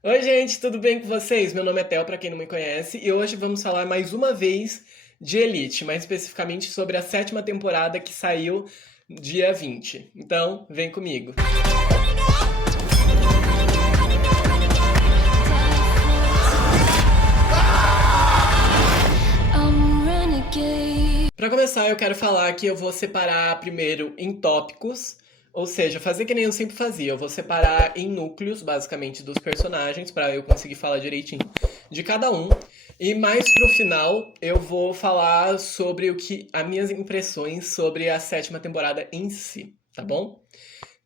Oi, gente, tudo bem com vocês? Meu nome é Theo, pra quem não me conhece, e hoje vamos falar mais uma vez de Elite, mais especificamente sobre a sétima temporada que saiu dia 20. Então, vem comigo. Para começar, eu quero falar que eu vou separar primeiro em tópicos, ou seja, fazer que nem eu sempre fazia. Eu vou separar em núcleos, basicamente, dos personagens, para eu conseguir falar direitinho de cada um. E mais pro final, eu vou falar sobre as minhas impressões sobre a sétima temporada em si, tá bom?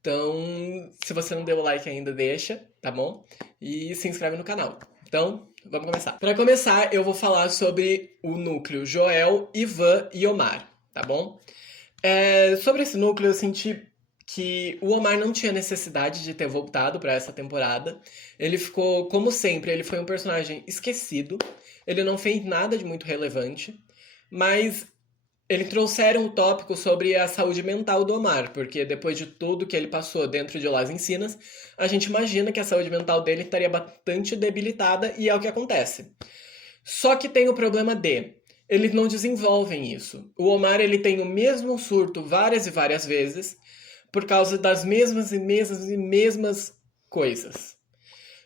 Então, se você não deu o like ainda, deixa, tá bom? E se inscreve no canal. Então, vamos começar. Para começar, eu vou falar sobre o núcleo Joel, Ivan e Omar, tá bom? Sobre esse núcleo, eu senti que o Omar não tinha necessidade de ter voltado para essa temporada. Ele ficou, como sempre, ele foi um personagem esquecido. Ele não fez nada de muito relevante, mas eles trouxeram o tópico sobre a saúde mental do Omar, porque depois de tudo que ele passou dentro de Las Encinas, a gente imagina que a saúde mental dele estaria bastante debilitada e é o que acontece. Só que tem o problema de eles não desenvolvem isso. O Omar ele tem o mesmo surto várias e várias vezes por causa das mesmas coisas.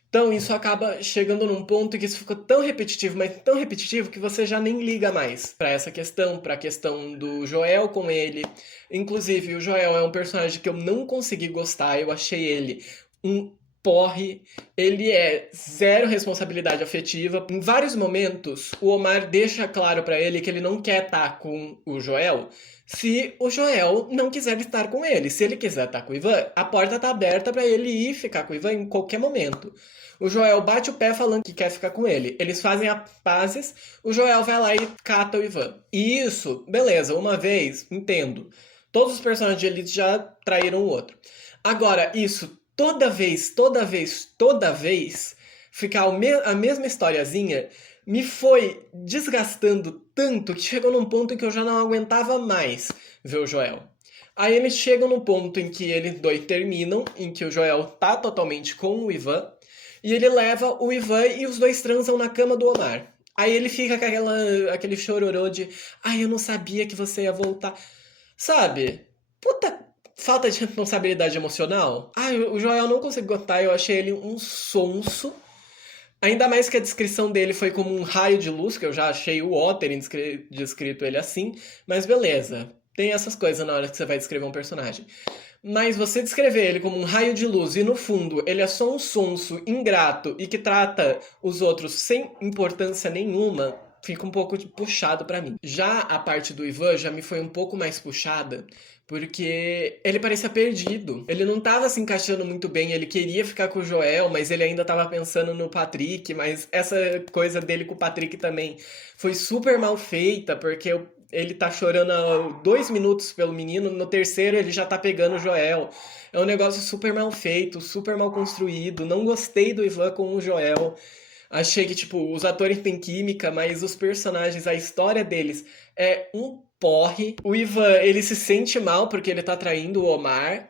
Então isso acaba chegando num ponto que isso ficou tão repetitivo, mas tão repetitivo que você já nem liga mais pra essa questão, pra questão do Joel com ele. Inclusive, o Joel é um personagem que eu não consegui gostar, eu achei ele um porre, ele é zero responsabilidade afetiva. Em vários momentos, o Omar deixa claro pra ele que ele não quer estar com o Joel se o Joel não quiser estar com ele. Se ele quiser estar com o Ivan, a porta tá aberta pra ele ir ficar com o Ivan em qualquer momento. O Joel bate o pé falando que quer ficar com ele. Eles fazem as pazes, o Joel vai lá e cata o Ivan. E isso, beleza, uma vez, entendo. Todos os personagens de Elite já traíram o outro. Agora, isso toda vez, ficar a mesma historiazinha, me foi desgastando tanto que chegou num ponto em que eu já não aguentava mais ver o Joel. Aí eles chegam no ponto em que eles dois terminam, em que o Joel tá totalmente com o Ivan, e ele leva o Ivan e os dois transam na cama do Omar. Aí ele fica com aquele chororô de ai, eu não sabia que você ia voltar. Sabe? Puta falta de responsabilidade emocional. Ai, o Joel não consigo gostar, eu achei ele um sonso. Ainda mais que a descrição dele foi como um raio de luz, que eu já achei o terem descrito ele assim. Mas beleza, tem essas coisas na hora que você vai descrever um personagem. Mas você descrever ele como um raio de luz e no fundo ele é só um sonso ingrato e que trata os outros sem importância nenhuma, fica um pouco puxado pra mim. Já a parte do Ivan já me foi um pouco mais puxada, porque ele parecia perdido. Ele não tava se encaixando muito bem, ele queria ficar com o Joel, mas ele ainda tava pensando no Patrick, mas essa coisa dele com o Patrick também foi super mal feita, porque ele tá chorando há 2 minutos pelo menino, no terceiro ele já tá pegando o Joel. É um negócio super mal feito, super mal construído. Não gostei do Ivan com o Joel. Achei que, tipo, os atores têm química, mas os personagens, a história deles é um porre. O Ivan, ele se sente mal porque ele tá traindo o Omar,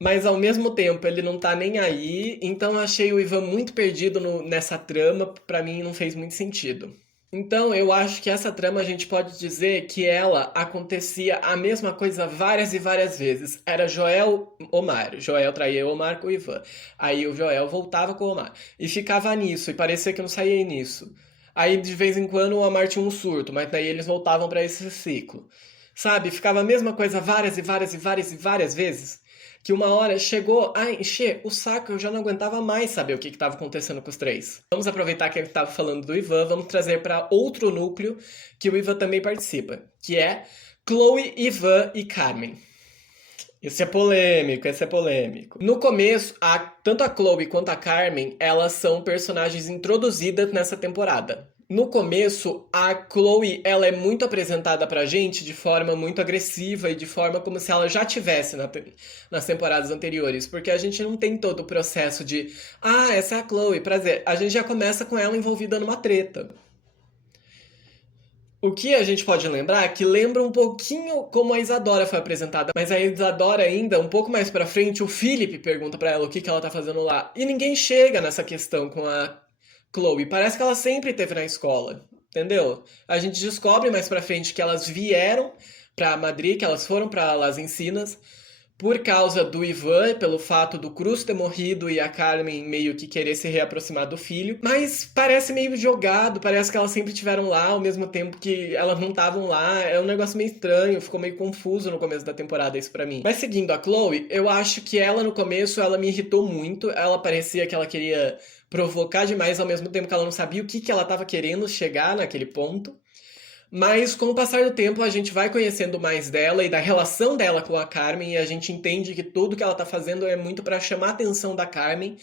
mas ao mesmo tempo ele não tá nem aí. Então eu achei o Ivan muito perdido nessa trama, pra mim não fez muito sentido. Então, eu acho que essa trama a gente pode dizer que ela acontecia a mesma coisa várias e várias vezes. Era Joel, Omar. Joel traía o Omar com o Ivan. Aí o Joel voltava com o Omar. E ficava nisso, e parecia que não saía nisso. Aí de vez em quando o Omar tinha um surto, mas daí eles voltavam pra esse ciclo. Sabe? Ficava a mesma coisa várias e várias e várias e várias vezes. Que uma hora chegou a encher o saco, eu já não aguentava mais saber o que estava acontecendo com os três. Vamos aproveitar que ele estava falando do Ivan, vamos trazer para outro núcleo que o Ivan também participa, que é Chloe, Ivan e Carmen. Esse é polêmico, esse é polêmico. No começo, tanto a Chloe quanto a Carmen, elas são personagens introduzidas nessa temporada. No começo, a Chloe, ela é muito apresentada pra gente de forma muito agressiva e de forma como se ela já tivesse nas temporadas anteriores, porque a gente não tem todo o processo de essa é a Chloe, prazer. A gente já começa com ela envolvida numa treta. O que a gente pode lembrar é que lembra um pouquinho como a Isadora foi apresentada, mas a Isadora ainda, um pouco mais pra frente, o Philip pergunta pra ela o que ela tá fazendo lá. E ninguém chega nessa questão com a Chloe. Parece que ela sempre esteve na escola, entendeu? A gente descobre mais pra frente que elas vieram pra Madrid, que elas foram pra Las Encinas, por causa do Ivan, pelo fato do Cruz ter morrido e a Carmen meio que querer se reaproximar do filho. Mas parece meio jogado, parece que elas sempre estiveram lá ao mesmo tempo que elas não estavam lá. É um negócio meio estranho, ficou meio confuso no começo da temporada isso pra mim. Mas seguindo a Chloe, eu acho que ela no começo ela me irritou muito. Ela parecia que ela queria provocar demais ao mesmo tempo que ela não sabia o que ela estava querendo chegar naquele ponto. Mas com o passar do tempo a gente vai conhecendo mais dela e da relação dela com a Carmen e a gente entende que tudo que ela tá fazendo é muito pra chamar a atenção da Carmen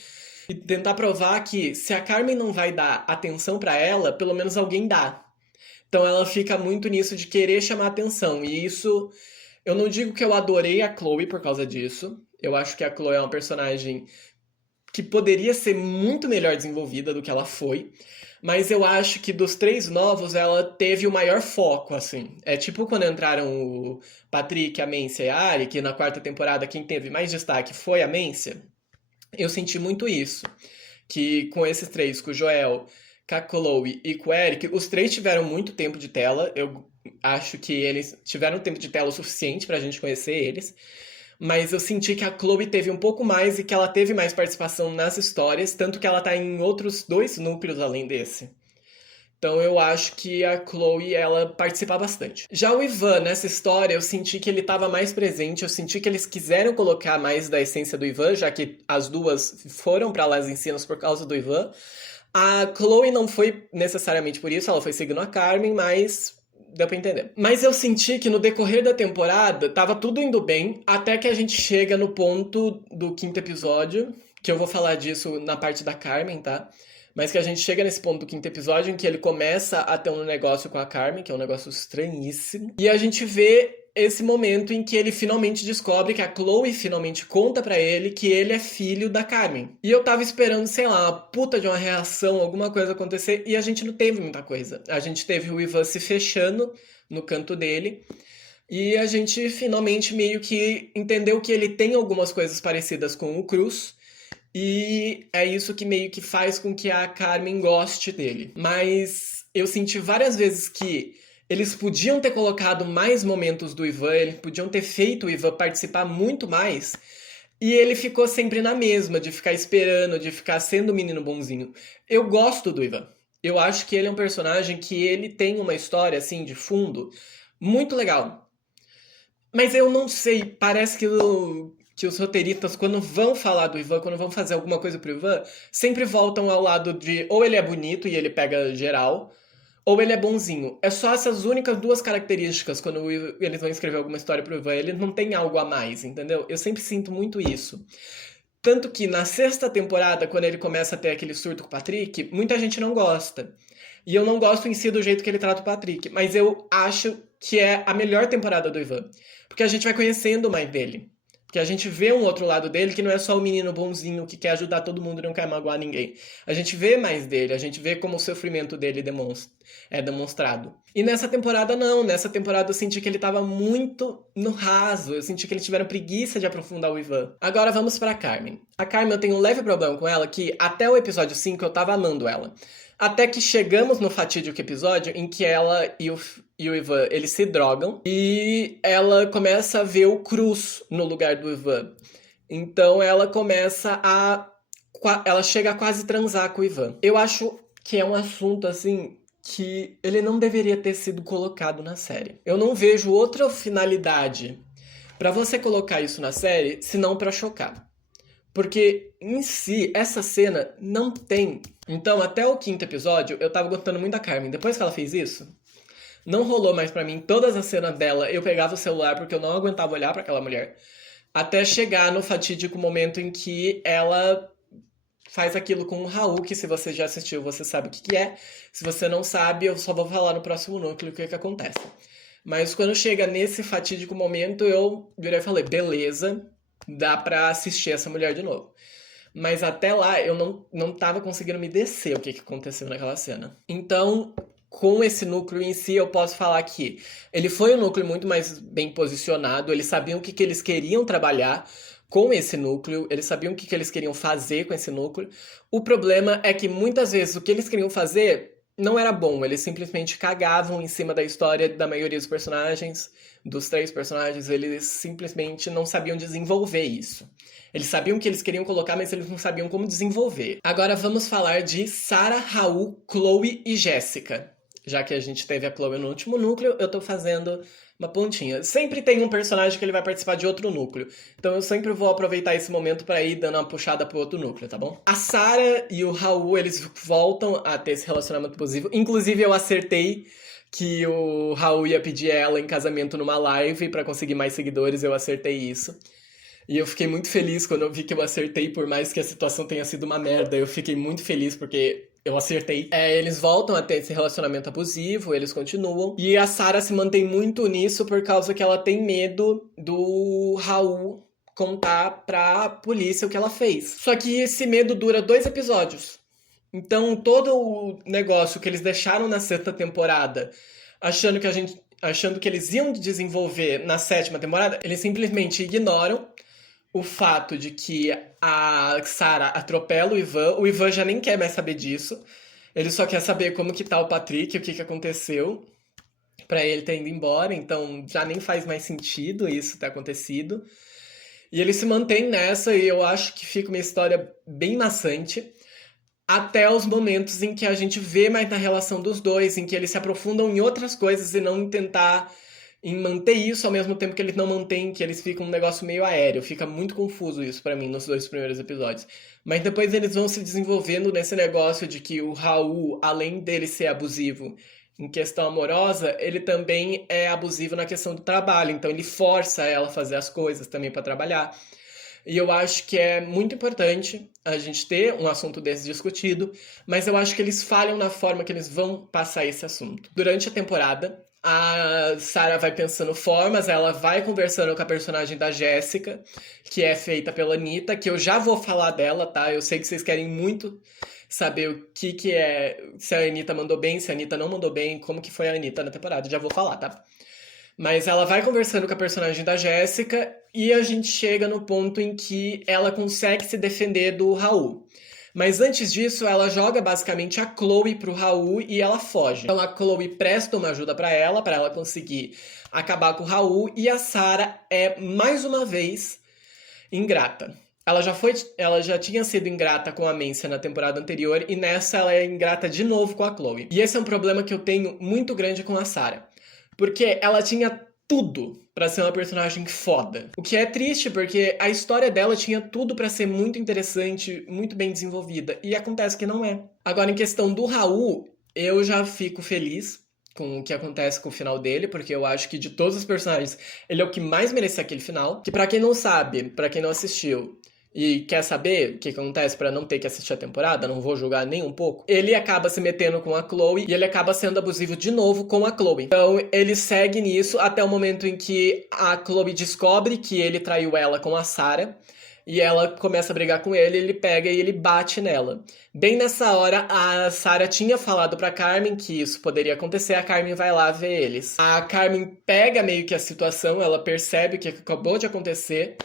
e tentar provar que se a Carmen não vai dar atenção pra ela, pelo menos alguém dá. Então ela fica muito nisso de querer chamar a atenção e isso eu não digo que eu adorei a Chloe por causa disso. Eu acho que a Chloe é uma personagem que poderia ser muito melhor desenvolvida do que ela foi. Mas eu acho que dos três novos, ela teve o maior foco, assim. É tipo quando entraram o Patrick, a Mância e a Ari, que na quarta temporada quem teve mais destaque foi a Mância. Eu senti muito isso. Que com esses três, com o Joel, com a Chloe e com o Eric, os três tiveram muito tempo de tela. Eu acho que eles tiveram tempo de tela o suficiente pra gente conhecer eles. Mas eu senti que a Chloe teve um pouco mais e que ela teve mais participação nas histórias, tanto que ela tá em outros dois núcleos além desse. Então eu acho que a Chloe, ela participa bastante. Já o Ivan, nessa história, eu senti que ele estava mais presente, eu senti que eles quiseram colocar mais da essência do Ivan, já que as duas foram para Las Encinas por causa do Ivan. A Chloe não foi necessariamente por isso, ela foi seguindo a Carmen, mas deu pra entender. Mas eu senti que no decorrer da temporada tava tudo indo bem, até que a gente chega no ponto do quinto episódio, que eu vou falar disso na parte da Carmen, tá? Mas que a gente chega nesse ponto do quinto episódio em que ele começa a ter um negócio com a Carmen, que é um negócio estranhíssimo. E a gente vê esse momento em que ele finalmente descobre que a Chloe finalmente conta pra ele que ele é filho da Carmen. E eu tava esperando, sei lá, uma puta de uma reação, alguma coisa acontecer, e a gente não teve muita coisa. A gente teve o Ivan se fechando no canto dele, e a gente finalmente meio que entendeu que ele tem algumas coisas parecidas com o Cruz, e é isso que meio que faz com que a Carmen goste dele. Mas eu senti várias vezes que eles podiam ter colocado mais momentos do Ivan, eles podiam ter feito o Ivan participar muito mais. E ele ficou sempre na mesma, de ficar esperando, de ficar sendo o menino bonzinho. Eu gosto do Ivan. Eu acho que ele é um personagem que ele tem uma história, assim, de fundo, muito legal. Mas eu não sei, parece que os roteiristas, quando vão falar do Ivan, quando vão fazer alguma coisa pro Ivan, sempre voltam ao lado de ou ele é bonito e ele pega geral, ou ele é bonzinho. É só essas únicas duas características quando eles vão escrever alguma história pro Ivan. Ele não tem algo a mais, entendeu? Eu sempre sinto muito isso. Tanto que na sexta temporada, quando ele começa a ter aquele surto com o Patrick, muita gente não gosta. E eu não gosto em si do jeito que ele trata o Patrick, mas eu acho que é a melhor temporada do Ivan. Porque a gente vai conhecendo mais dele. Porque a gente vê um outro lado dele que não é só o menino bonzinho que quer ajudar todo mundo e não quer magoar ninguém. A gente vê mais dele, a gente vê como o sofrimento dele é demonstrado. E nessa temporada não, nessa temporada eu senti que ele tava muito no raso, eu senti que eles tiveram preguiça de aprofundar o Ivan. Agora vamos pra Carmen. A Carmen eu tenho um leve problema com ela que até o episódio 5 eu tava amando ela. Até que chegamos no fatídico episódio em que ela e o Ivan, eles se drogam e ela começa a ver o Cruz no lugar do Ivan. Então ela começa a... ela chega a quase transar com o Ivan. Eu acho que é um assunto, assim, que ele não deveria ter sido colocado na série. Eu não vejo outra finalidade pra você colocar isso na série, senão pra chocar. Porque, em si, essa cena não tem. Então, até o quinto episódio, eu tava gostando muito da Carmen. Depois que ela fez isso, não rolou mais pra mim. Todas as cenas dela, eu pegava o celular porque eu não aguentava olhar pra aquela mulher. Até chegar no fatídico momento em que ela faz aquilo com o Raul, que se você já assistiu, você sabe o que é. Se você não sabe, eu só vou falar no próximo núcleo o que acontece. Mas quando chega nesse fatídico momento, eu virei e falei, beleza, dá pra assistir essa mulher de novo. Mas até lá eu não tava conseguindo me descer o que aconteceu naquela cena. Então, com esse núcleo em si, eu posso falar que ele foi um núcleo muito mais bem posicionado, eles sabiam o que eles queriam trabalhar com esse núcleo, eles sabiam o que eles queriam fazer com esse núcleo. O problema é que muitas vezes o que eles queriam fazer não era bom, eles simplesmente cagavam em cima da história da maioria dos personagens, dos 3 personagens, eles simplesmente não sabiam desenvolver isso. Eles sabiam o que eles queriam colocar, mas eles não sabiam como desenvolver. Agora vamos falar de Sarah, Raul, Chloe e Jéssica. Já que a gente teve a Chloe no último núcleo, eu tô fazendo uma pontinha. Sempre tem um personagem que ele vai participar de outro núcleo. Então eu sempre vou aproveitar esse momento pra ir dando uma puxada pro outro núcleo, tá bom? A Sarah e o Raul, eles voltam a ter esse relacionamento abusivo. Inclusive eu acertei que o Raul ia pedir ela em casamento numa live pra conseguir mais seguidores, eu acertei isso. E eu fiquei muito feliz quando eu vi que eu acertei, por mais que a situação tenha sido uma merda. Eu fiquei muito feliz porque eu acertei. Eles voltam a ter esse relacionamento abusivo, eles continuam. E a Sarah se mantém muito nisso por causa que ela tem medo do Raul contar pra polícia o que ela fez. Só que esse medo dura 2 episódios. Então todo o negócio que eles deixaram na 6ª temporada, achando que eles iam desenvolver na 7ª temporada, eles simplesmente ignoram o fato de que a Sarah atropela o Ivan já nem quer mais saber disso. Ele só quer saber como que tá o Patrick, o que aconteceu pra ele ter ido embora, então já nem faz mais sentido isso ter acontecido. E ele se mantém nessa e eu acho que fica uma história bem maçante, até os momentos em que a gente vê mais na relação dos dois, em que eles se aprofundam em outras coisas e não em tentar em manter isso ao mesmo tempo que eles não mantêm, que eles ficam um negócio meio aéreo. Fica muito confuso isso pra mim nos 2 primeiros episódios. Mas depois eles vão se desenvolvendo nesse negócio de que o Raul, além dele ser abusivo em questão amorosa, ele também é abusivo na questão do trabalho. Então ele força ela a fazer as coisas também pra trabalhar. E eu acho que é muito importante a gente ter um assunto desse discutido, mas eu acho que eles falham na forma que eles vão passar esse assunto. Durante a temporada, a Sarah vai pensando formas, ela vai conversando com a personagem da Jéssica, que é feita pela Anitta, que eu já vou falar dela, tá? Eu sei que vocês querem muito saber o que é, se a Anitta mandou bem, se a Anitta não mandou bem, como que foi a Anitta na temporada, já vou falar, tá? Mas ela vai conversando com a personagem da Jéssica e a gente chega no ponto em que ela consegue se defender do Raul. Mas antes disso, ela joga basicamente a Chloe pro Raul e ela foge. Então a Chloe presta uma ajuda pra ela conseguir acabar com o Raul, e a Sarah é, mais uma vez, ingrata. Ela já tinha sido ingrata com a Mncia na temporada anterior, e nessa ela é ingrata de novo com a Chloe. E esse é um problema que eu tenho muito grande com a Sarah. Porque ela tinha tudo pra ser uma personagem foda. O que é triste, porque a história dela tinha tudo pra ser muito interessante, muito bem desenvolvida. E acontece que não é. Agora, em questão do Raul, eu já fico feliz com o que acontece com o final dele, porque eu acho que de todos os personagens, ele é o que mais merece aquele final. Que pra quem não sabe, pra quem não assistiu, e quer saber o que acontece pra não ter que assistir a temporada, não vou julgar nem um pouco, ele acaba se metendo com a Chloe e ele acaba sendo abusivo de novo com a Chloe. Então ele segue nisso até o momento em que a Chloe descobre que ele traiu ela com a Sarah, e ela começa a brigar com ele, ele pega e ele bate nela. Bem nessa hora, a Sarah tinha falado pra Carmen que isso poderia acontecer, a Carmen vai lá ver eles. A Carmen pega meio que a situação, ela percebe o que acabou de acontecer,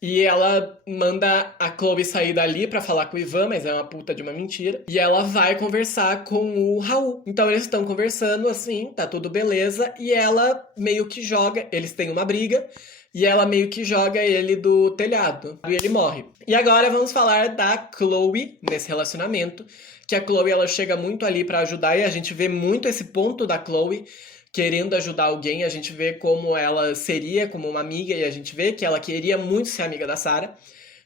e ela manda a Chloe sair dali pra falar com o Ivan, mas é uma puta de uma mentira. E ela vai conversar com o Raul. Então eles estão conversando assim, tá tudo beleza. E ela meio que joga, eles têm uma briga, e ela meio que joga ele do telhado. E ele morre. E agora vamos falar da Chloe nesse relacionamento. Que a Chloe, ela chega muito ali pra ajudar, e a gente vê muito esse ponto da Chloe querendo ajudar alguém, a gente vê como ela seria como uma amiga, e a gente vê que ela queria muito ser amiga da Sarah,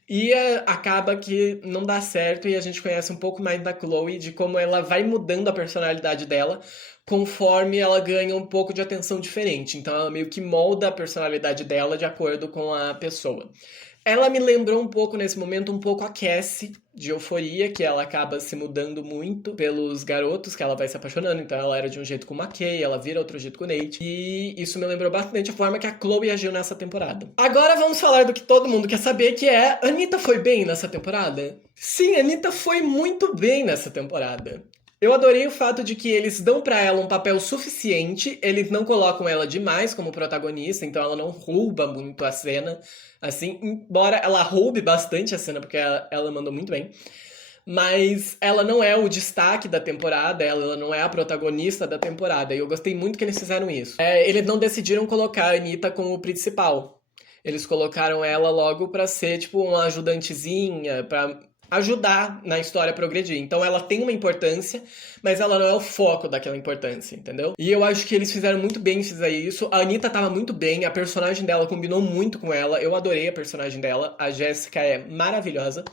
e acaba que não dá certo, e a gente conhece um pouco mais da Chloe, de como ela vai mudando a personalidade dela, conforme ela ganha um pouco de atenção diferente, então ela meio que molda a personalidade dela de acordo com a pessoa. Ela me lembrou um pouco, nesse momento, um pouco a Cassie, de Euforia, que ela acaba se mudando muito pelos garotos que ela vai se apaixonando. Então ela era de um jeito com o McKay, ela vira outro jeito com o Nate. E isso me lembrou bastante a forma que a Chloe agiu nessa temporada. Agora vamos falar do que todo mundo quer saber, que é: a Anitta foi bem nessa temporada? Sim, a Anitta foi muito bem nessa temporada. Eu adorei o fato de que eles dão pra ela um papel suficiente, eles não colocam ela demais como protagonista, então ela não rouba muito a cena, assim, embora ela roube bastante a cena, porque ela mandou muito bem. Mas ela não é o destaque da temporada, ela não é a protagonista da temporada. E eu gostei muito que eles fizeram isso. Eles não decidiram colocar a Anitta como principal. Eles colocaram ela logo pra ser, tipo, uma ajudantezinha, pra ajudar na história a progredir. Então ela tem uma importância, mas ela não é o foco daquela importância, entendeu? E eu acho que eles fizeram muito bem em fazer isso. A Anitta tava muito bem, a personagem dela combinou muito com ela. Eu adorei a personagem dela. A Jéssica é maravilhosa.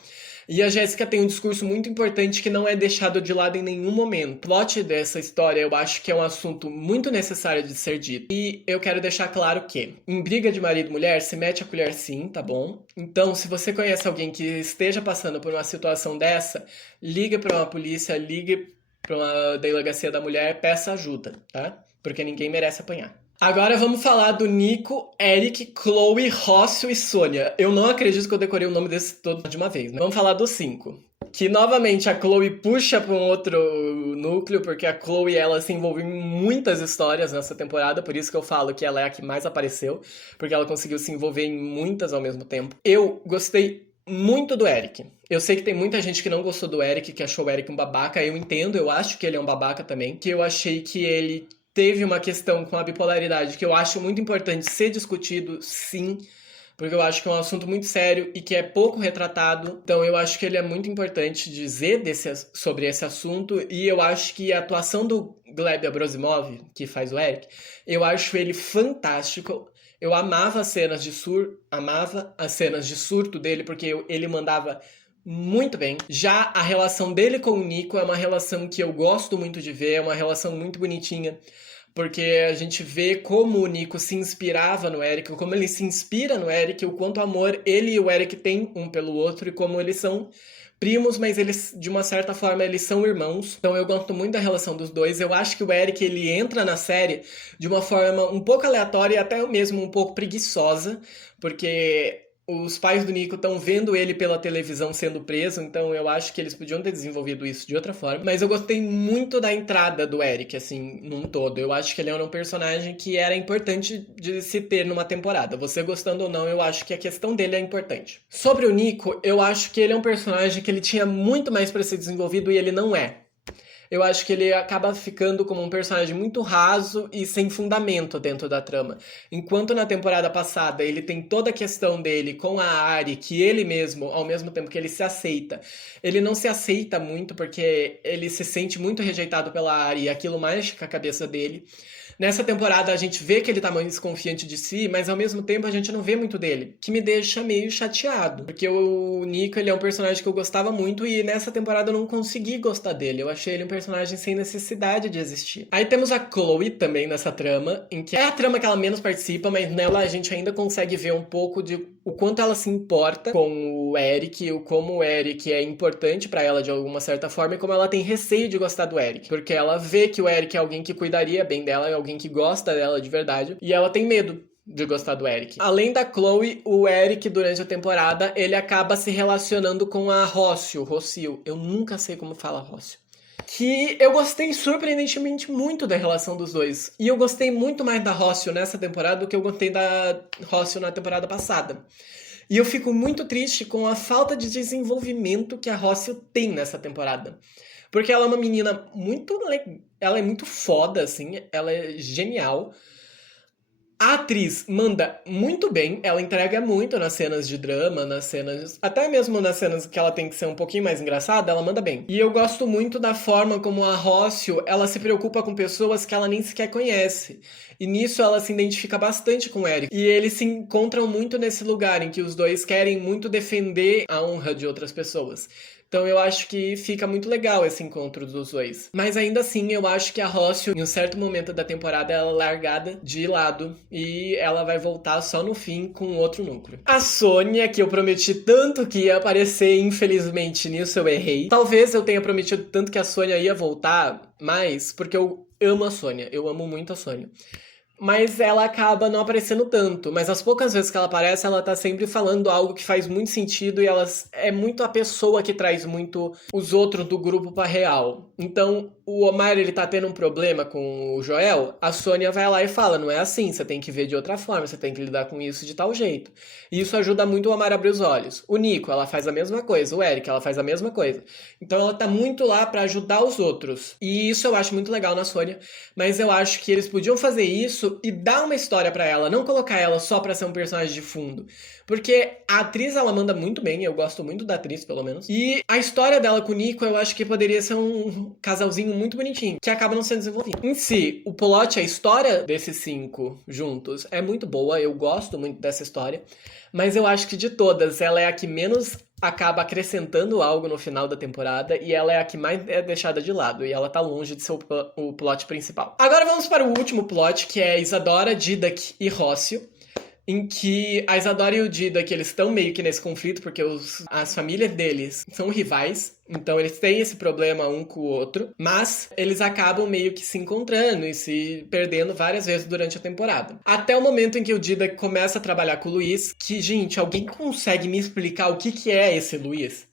E a Jéssica tem um discurso muito importante que não é deixado de lado em nenhum momento. O plot dessa história eu acho que é um assunto muito necessário de ser dito. E eu quero deixar claro que em briga de marido e mulher se mete a colher sim, tá bom? Então, se você conhece alguém que esteja passando por uma situação dessa, ligue para uma polícia, ligue para uma delegacia da mulher, peça ajuda, tá? Porque ninguém merece apanhar. Agora vamos falar do Nico, Eric, Chloe, Rócio e Sônia. Eu não acredito que eu decorei o nome desses todos de uma vez, né? Vamos falar dos 5. Que novamente a Chloe puxa para um outro núcleo, porque a Chloe ela se envolveu em muitas histórias nessa temporada, por isso que eu falo que ela é a que mais apareceu, porque ela conseguiu se envolver em muitas ao mesmo tempo. Eu gostei muito do Eric. Eu sei que tem muita gente que não gostou do Eric, que achou o Eric um babaca. Eu entendo, eu acho que ele é um babaca também. Que eu achei que ele teve uma questão com a bipolaridade que eu acho muito importante ser discutido, sim, porque eu acho que é um assunto muito sério e que é pouco retratado. Então eu acho que ele é muito importante dizer sobre esse assunto, e eu acho que a atuação do Gleb Abrasimov, que faz o Eric, eu acho ele fantástico. Eu amava as cenas de surto dele, porque ele mandava muito bem. Já a relação dele com o Nico é uma relação que eu gosto muito de ver, é uma relação muito bonitinha, porque a gente vê como o Nico se inspirava no Eric, como ele se inspira no Eric, o quanto amor ele e o Eric têm um pelo outro, e como eles são primos, mas eles, de uma certa forma, eles são irmãos. Então eu gosto muito da relação dos dois. Eu acho que o Eric, ele entra na série de uma forma um pouco aleatória e até mesmo um pouco preguiçosa, porque os pais do Nico estão vendo ele pela televisão sendo preso, então eu acho que eles podiam ter desenvolvido isso de outra forma. Mas eu gostei muito da entrada do Eric, assim, num todo. Eu acho que ele era um personagem que era importante de se ter numa temporada. Você gostando ou não, eu acho que a questão dele é importante. Sobre o Nico, eu acho que ele é um personagem que ele tinha muito mais para ser desenvolvido e ele não é. Eu acho que ele acaba ficando como um personagem muito raso e sem fundamento dentro da trama. Enquanto na temporada passada ele tem toda a questão dele com a Ari, que ele mesmo, ao mesmo tempo que ele se aceita, ele não se aceita muito porque ele se sente muito rejeitado pela Ari e aquilo mexe com a cabeça dele. Nessa temporada a gente vê que ele tá mais confiante de si, mas ao mesmo tempo a gente não vê muito dele, que me deixa meio chateado, porque o Nico, ele é um personagem que eu gostava muito e nessa temporada eu não consegui gostar dele, eu achei ele um personagem sem necessidade de existir. Aí temos a Chloe também nessa trama, em que é a trama que ela menos participa, mas nela a gente ainda consegue ver um pouco de o quanto ela se importa com o Eric, o como o Eric é importante pra ela de alguma certa forma e como ela tem receio de gostar do Eric, porque ela vê que o Eric é alguém que cuidaria bem dela, é alguém que gosta dela de verdade, e ela tem medo de gostar do Eric. Além da Chloe, o Eric, durante a temporada, ele acaba se relacionando com a Rocio, eu nunca sei como fala Rocio. Que eu gostei surpreendentemente muito da relação dos dois. E eu gostei muito mais da Rocio nessa temporada do que eu gostei da Rocio na temporada passada. E eu fico muito triste com a falta de desenvolvimento que a Rocio tem nessa temporada. Porque ela é uma menina muito... Ela é muito foda, assim. Ela é genial. A atriz manda muito bem, ela entrega muito nas cenas de drama, nas cenas... Até mesmo nas cenas que ela tem que ser um pouquinho mais engraçada, ela manda bem. E eu gosto muito da forma como a Rocio, ela se preocupa com pessoas que ela nem sequer conhece. E nisso ela se identifica bastante com o Eric. E eles se encontram muito nesse lugar em que os dois querem muito defender a honra de outras pessoas. Então eu acho que fica muito legal esse encontro dos dois. Mas ainda assim, eu acho que a Rocio, em um certo momento da temporada, ela é largada de lado e ela vai voltar só no fim com outro núcleo. A Sônia, que eu prometi tanto que ia aparecer, infelizmente nisso eu errei. Talvez eu tenha prometido tanto que a Sônia ia voltar, mas porque eu amo a Sônia, eu amo muito a Sônia. mas ela acaba não aparecendo tanto. Mas as poucas vezes que ela aparece, ela tá sempre falando algo que faz muito sentido e ela é muito a pessoa que traz muito os outros do grupo pra real. Então, o Omar, ele tá tendo um problema com o Joel, a Sônia vai lá e fala, não é assim, você tem que ver de outra forma, você tem que lidar com isso de tal jeito. E isso ajuda muito o Omar a abrir os olhos. O Nico, ela faz a mesma coisa. O Eric, ela faz a mesma coisa. Então ela tá muito lá pra ajudar os outros. E isso eu acho muito legal na Sônia, mas eu acho que eles podiam fazer isso e dar uma história pra ela, não colocar ela só pra ser um personagem de fundo. Porque a atriz, ela manda muito bem, eu gosto muito da atriz, pelo menos. E a história dela com o Nico, eu acho que poderia ser um casalzinho muito bonitinho, que acaba não sendo desenvolvido. Em si, o plot, a história desses 5 juntos é muito boa, eu gosto muito dessa história, mas eu acho que de todas, ela é a que menos acaba acrescentando algo no final da temporada e ela é a que mais é deixada de lado e ela tá longe de ser o plot principal. Agora vamos para o último plot, que é Isadora, Didac e Rócio, em que a Isadora e o Didac, eles estão meio que nesse conflito, porque as famílias deles são rivais, então eles têm esse problema um com o outro, mas eles acabam meio que se encontrando e se perdendo várias vezes durante a temporada. Até o momento em que o Didac começa a trabalhar com o Luiz, que, gente, alguém consegue me explicar o que é esse Luiz?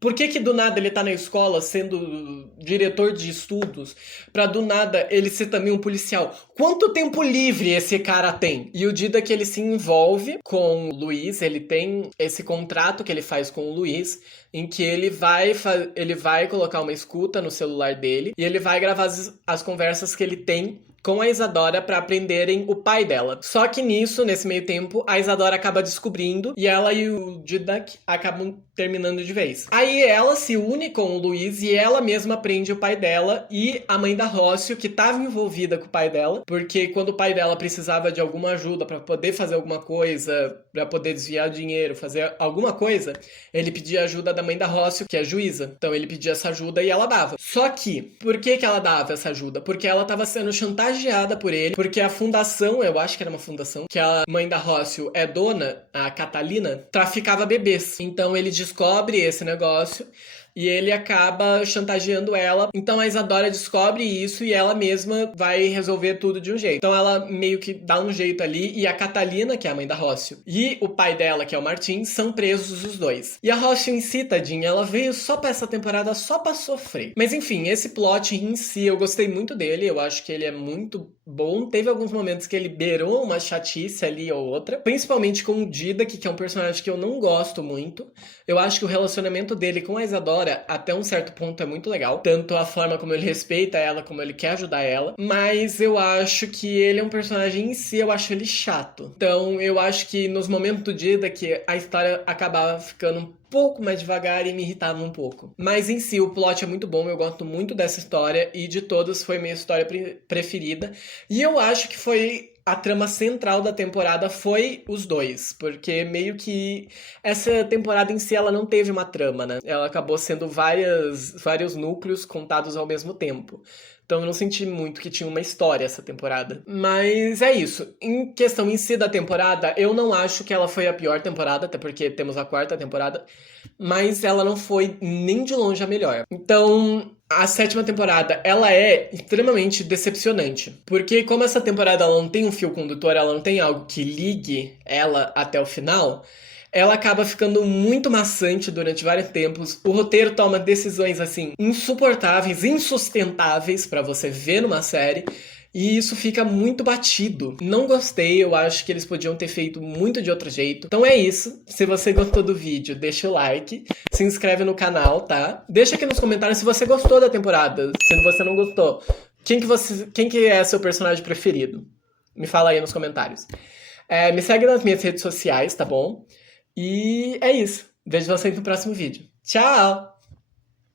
Por que do nada ele tá na escola sendo diretor de estudos, pra do nada ele ser também um policial? Quanto tempo livre esse cara tem? E o Didac, ele se envolve com o Luiz, ele tem esse contrato que ele faz com o Luiz, em que ele vai colocar uma escuta no celular dele e ele vai gravar as conversas que ele tem com a Isadora pra prenderem o pai dela. Só que nesse meio tempo, a Isadora acaba descobrindo e ela e o Didac acabam terminando de vez. Aí ela se une com o Luiz e ela mesma prende o pai dela e a mãe da Rócio, que estava envolvida com o pai dela, porque quando o pai dela precisava de alguma ajuda pra poder fazer alguma coisa, pra poder desviar dinheiro, fazer alguma coisa, ele pedia ajuda da mãe da Rócio, que é juíza. Então ele pedia essa ajuda e ela dava. Só que, por que ela dava essa ajuda? Porque ela estava sendo chantageada por ele, porque a fundação, eu acho que era uma fundação, que a mãe da Rócio é dona, a Catalina, traficava bebês. Então ele descobre esse negócio e ele acaba chantageando ela. Então a Isadora descobre isso e ela mesma vai resolver tudo de um jeito. Então ela meio que dá um jeito ali e a Catalina, que é a mãe da Rócio, e o pai dela, que é o Martim, são presos os dois. E a Rócio em si, tadinha, ela veio só pra essa temporada só pra sofrer. Mas enfim, esse plot em si, eu gostei muito dele, eu acho que ele é muito bom. Teve alguns momentos que ele beirou uma chatice ali ou outra, principalmente com o Didac, que é um personagem que eu não gosto muito. Eu acho que o relacionamento dele com a Isadora até um certo ponto é muito legal, tanto a forma como ele respeita ela, como ele quer ajudar ela, mas eu acho que ele é um personagem em si, eu acho ele chato. Então eu acho que nos momentos do Didac a história acabava ficando um pouco mais devagar e me irritava um pouco. Mas em si, o plot é muito bom, eu gosto muito dessa história e de todas foi minha história preferida. E eu acho que foi a trama central da temporada foi os dois, porque meio que essa temporada em si ela não teve uma trama, né? Ela acabou sendo vários núcleos contados ao mesmo tempo. Então eu não senti muito que tinha uma história essa temporada. Mas é isso. Em questão em si da temporada, eu não acho que ela foi a pior temporada, até porque temos a 4ª temporada, mas ela não foi nem de longe a melhor. Então, a 7ª temporada, ela é extremamente decepcionante. Porque como essa temporada ela não tem um fio condutor, ela não tem algo que ligue ela até o final, ela acaba ficando muito maçante durante vários tempos. O roteiro toma decisões, assim, insuportáveis, insustentáveis pra você ver numa série. E isso fica muito batido. Não gostei, eu acho que eles podiam ter feito muito de outro jeito. Então é isso. Se você gostou do vídeo, deixa o like. Se inscreve no canal, tá? Deixa aqui nos comentários se você gostou da temporada. Se você não gostou, quem que é seu personagem preferido? Me fala aí nos comentários. Me segue nas minhas redes sociais, tá bom? E é isso. Vejo vocês no próximo vídeo. Tchau!